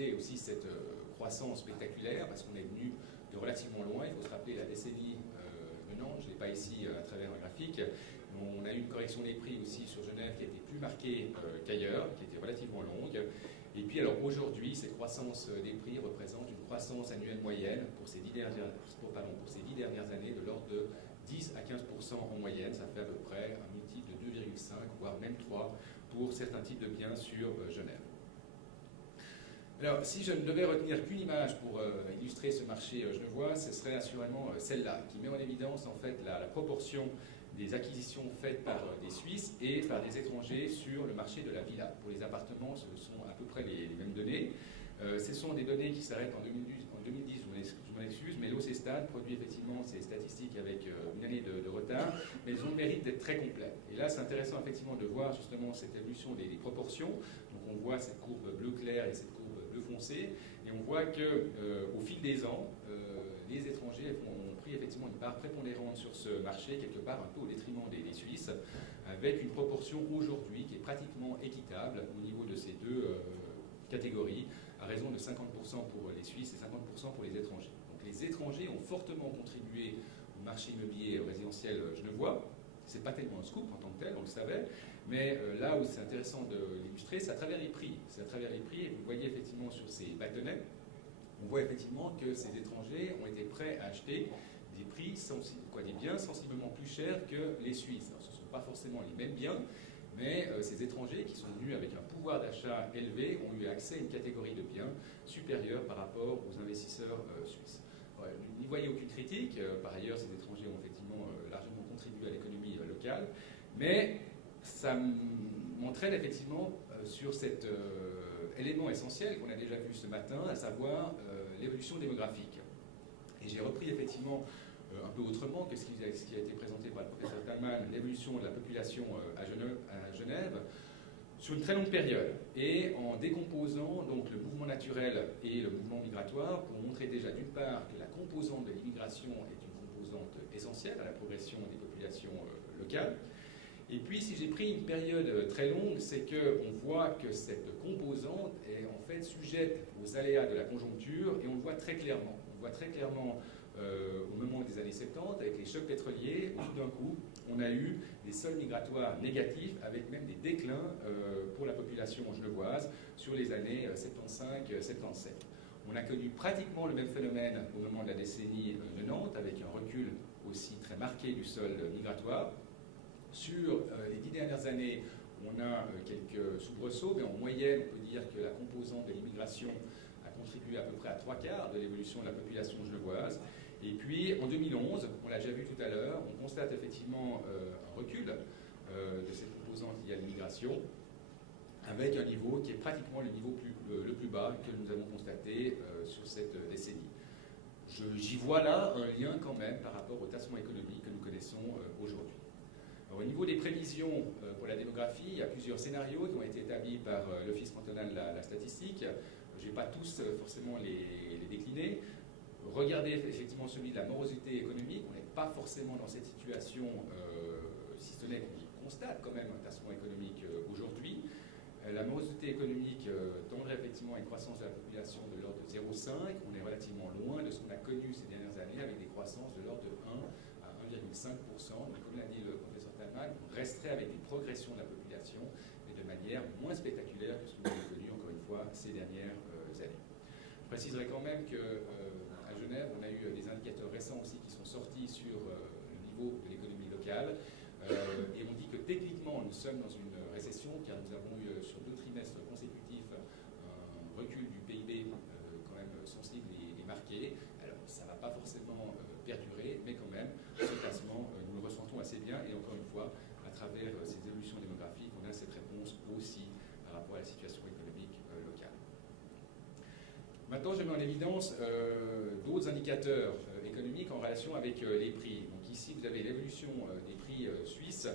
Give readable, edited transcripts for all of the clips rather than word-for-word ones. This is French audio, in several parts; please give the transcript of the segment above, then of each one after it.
expliquer aussi cette croissance spectaculaire, parce qu'on est venu de relativement loin. Il faut se rappeler la décennie de Nantes, je ne l'ai pas ici à travers un graphique. On a eu une correction des prix aussi sur Genève qui a été plus marquée qu'ailleurs, qui était relativement longue. Et puis alors aujourd'hui, cette croissance des prix représente une croissance annuelle moyenne pour ces 10 dernières années de l'ordre de 10 à 15% en moyenne. Ça fait à peu près un multiple de 2,5, voire même 3 pour certains types de biens sur Genève. Alors, si je ne devais retenir qu'une image pour illustrer ce marché genevois, ce serait assurément celle-là, qui met en évidence en fait la proportion des acquisitions faites par des Suisses et par des étrangers sur le marché de la villa. Pour les appartements, ce sont à peu près les mêmes données. Ce sont des données qui s'arrêtent en 2010, je m'en excuse, mais l'OCSTAT produit effectivement ces statistiques avec une année de retard, mais elles ont le mérite d'être très complètes. Et là, c'est intéressant effectivement de voir justement cette évolution des proportions. Donc on voit cette courbe bleu clair et cette courbe bleu foncé, et on voit qu'au fil des ans, les étrangers ont pris effectivement une part prépondérante sur ce marché, quelque part un peu au détriment des Suisses, avec une proportion aujourd'hui qui est pratiquement équitable au niveau de ces deux catégories, à raison de 50% pour les Suisses et 50% pour les étrangers. Donc les étrangers ont fortement contribué au marché immobilier résidentiel genevois. Ce n'est pas tellement un scoop en tant que tel, on le savait, mais là où c'est intéressant de l'illustrer, c'est à travers les prix. C'est à travers les prix, et vous voyez effectivement sur ces bâtonnets, on voit effectivement que ces étrangers ont été prêts à acheter des biens sensiblement plus chers que les Suisses. Alors, ce ne sont pas forcément les mêmes biens, mais ces étrangers qui sont venus avec un pouvoir d'achat élevé ont eu accès à une catégorie de biens supérieure par rapport aux investisseurs suisses. N'y voyez aucune critique. Par ailleurs, ces étrangers ont effectivement largement contribué à l'économie locale, mais ça m'entraîne effectivement sur cet élément essentiel qu'on a déjà vu ce matin, à savoir l'évolution démographique. Et j'ai repris effectivement un peu autrement que ce qui a été présenté par le professeur Thalmann, l'évolution de la population à Genève sur une très longue période, et en décomposant donc le mouvement naturel et le mouvement migratoire, pour montrer déjà d'une part que la composante de l'immigration est une composante essentielle à la progression des populations locales. Et puis, si j'ai pris une période très longue, c'est qu'on voit que cette composante est en fait sujette aux aléas de la conjoncture, et on le voit très clairement. On voit très clairement au moment des années 70, avec les chocs pétroliers, tout d'un coup, on a eu des sols migratoires négatifs, avec même des déclins pour la population genevoise sur les années 75-77. On a connu pratiquement le même phénomène au moment de la décennie de Nantes, avec un recul aussi très marqué du sol migratoire. Sur les 10 dernières années, on a quelques soubresauts, mais en moyenne, on peut dire que la composante de l'immigration a contribué à peu près à 3/4 de l'évolution de la population genevoise. Et puis, en 2011, on l'a déjà vu tout à l'heure, on constate effectivement un recul de cette composante liée à l'immigration, avec un niveau qui est pratiquement le niveau le plus bas que nous avons constaté sur cette décennie. J'y vois là un lien quand même par rapport au tassement économique que nous connaissons aujourd'hui. Alors, au niveau des prévisions pour la démographie, il y a plusieurs scénarios qui ont été établis par l'Office cantonal de la statistique. Je ne vais pas tous forcément les décliner. Regardez effectivement celui de la morosité économique. On n'est pas forcément dans cette situation, si ce n'est qu'on constate quand même un tassement économique aujourd'hui. La morosité économique tendrait effectivement à une croissance de la population de l'ordre de 0,5. On est relativement loin de ce qu'on a connu ces dernières années, avec des croissances de l'ordre de 1 à 1,5%. Donc, comme l'a dit le professeur Thalmann, on resterait avec des progressions de la population, mais de manière moins spectaculaire que ce que nous avons connu, encore une fois, ces dernières années. Je préciserai quand même qu'à Genève, on a eu des indicateurs récents aussi qui sont sortis sur le niveau de l'économie locale. Et on dit que techniquement, nous sommes dans une récession, car nous avons eu sur 2 trimestres consécutifs un recul du PIB quand même sensible et marqué. Alors, ça ne va pas forcément perdurer, mais quand même, ce tassement, nous le ressentons assez bien. Et encore une fois, à travers ces évolutions démographiques, on a cette réponse aussi par rapport à la situation économique locale. Maintenant, je mets en évidence d'autres indicateurs économiques en relation avec les prix. Donc ici, vous avez l'évolution des prix suisses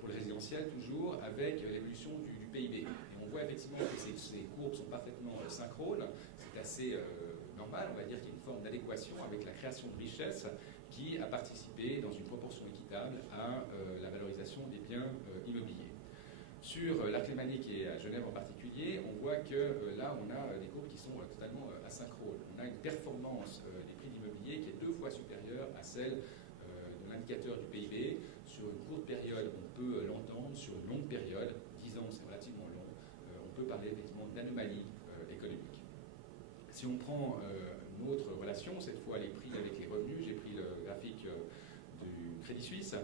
pour le résidentiel, toujours, avec l'évolution du PIB. Et on voit effectivement que ces courbes sont parfaitement synchrones. C'est assez normal, on va dire qu'il y a une forme d'adéquation avec la création de richesse qui a participé dans une proportion équitable à la valorisation des biens immobiliers. Sur l'arc lémanique et à Genève en particulier, on voit que là, on a des courbes qui sont totalement asynchrones. On a une performance des prix d'immobilier qui est 2 fois supérieure à celle de l'indicateur du PIB. Sur une courte période, on peut l'entendre. Sur une longue période, 10 ans, c'est relativement long, on peut parler effectivement d'anomalie économique. Si on prend une autre relation, cette fois les prix avec les revenus, j'ai pris le graphique du Crédit Suisse,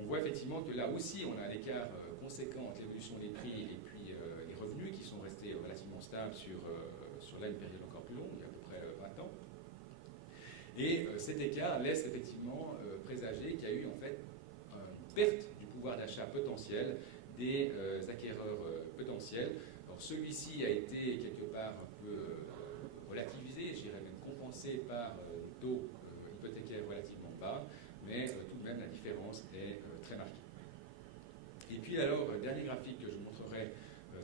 on voit effectivement que là aussi on a un écart conséquent entre l'évolution des prix et puis les revenus qui sont restés relativement stables sur là une période encore plus longue, il y a à peu près 20 ans. Et cet écart laisse effectivement présager qu'il y a eu en fait une perte du pouvoir d'achat potentiel des acquéreurs potentiels. Alors celui-ci a été quelque part un peu relativisé, je dirais même compensé par des taux hypothécaires relativement bas, mais tout de même la différence est très marquée. Et puis alors, dernier graphique que je vous montrerai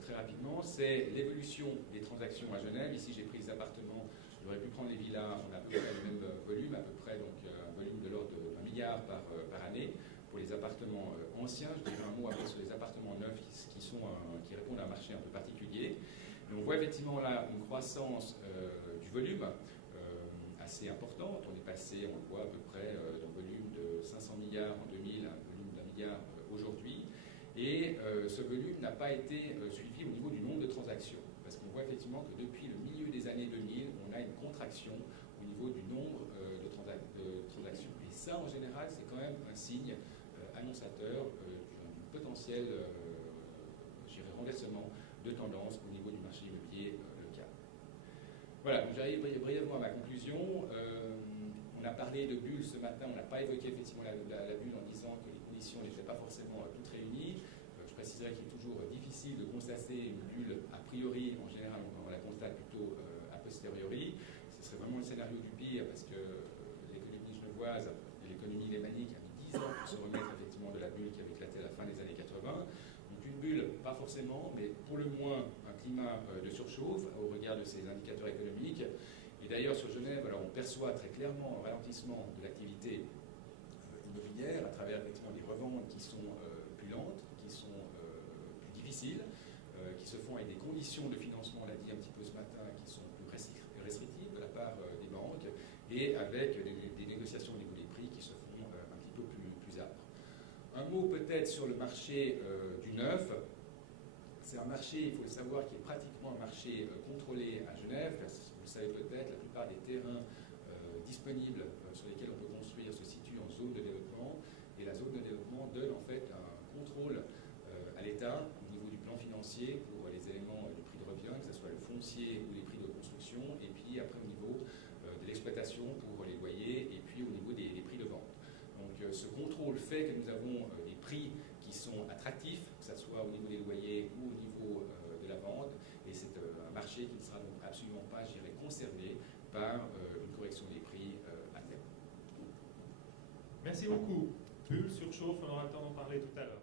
très rapidement, c'est l'évolution des transactions à Genève. Ici j'ai pris les appartements, j'aurais pu prendre les villas, on a à peu près le même volume, à peu près donc un volume de l'ordre de 1 milliard par année. Pour les appartements anciens, je dirais un mot après sur les appartements neufs qui répondent à un marché un peu particulier. Mais on voit effectivement là une croissance du volume assez importante. On est passé, on le voit à peu près, d'un volume de 500 milliards en 2000 à un volume d'1 milliard aujourd'hui. Et ce volume n'a pas été suivi au niveau du nombre de transactions. Parce qu'on voit effectivement que depuis le milieu des années 2000, on a une contraction au niveau du nombre de transactions. Et ça, en général, c'est quand même un signe annonçateur d'un potentiel renversement de tendance au niveau du marché immobilier local. Voilà, donc j'arrive brièvement à ma conclusion. On a parlé de bulles ce matin, on n'a pas évoqué effectivement la bulle en disant que les conditions n'étaient pas forcément toutes réunies. Je préciserai qu'il est toujours difficile de constater une bulle a priori, en général on la constate plutôt a posteriori. Ce serait vraiment le scénario du pire parce que l'économie genevoise et l'économie lémanique a mis 10 ans pour se remettre effectivement de la bulle qui avait éclaté à la fin des années 80. Donc une bulle, pas forcément, mais pour le moins un climat de surchauffe au regard de ces indicateurs économiques. Et d'ailleurs sur Genève, alors on perçoit très clairement un ralentissement de l'activité immobilière à travers effectivement des reventes qui sont plus lentes, qui sont plus difficiles, qui se font avec des conditions de financement, on l'a dit un petit peu ce matin, qui sont plus restrictives de la part des banques et avec des négociations au niveau des prix qui se font un petit peu plus âpres. Un mot peut-être sur le marché du neuf. C'est un marché, il faut le savoir, qui est pratiquement un marché contrôlé à Genève. Vous le savez peut-être, la plupart des terrains disponibles sur lesquels on peut construire se situent en zone de développement. Et la zone de développement donne en fait un contrôle à l'État au niveau du plan financier pour les éléments du prix de revient, que ce soit le foncier ou les prix de construction, et puis après au niveau de l'exploitation pour les loyers, et puis au niveau des prix de vente. Donc ce contrôle fait que nous avons des prix qui sont attractifs, que ce soit au niveau des loyers ou au niveau de la vente, et c'est un marché qui ne sera donc absolument pas, je dirais, concerné par une correction des prix à terme. Merci beaucoup. Bulle, surchauffe, on aura le temps d'en parler tout à l'heure.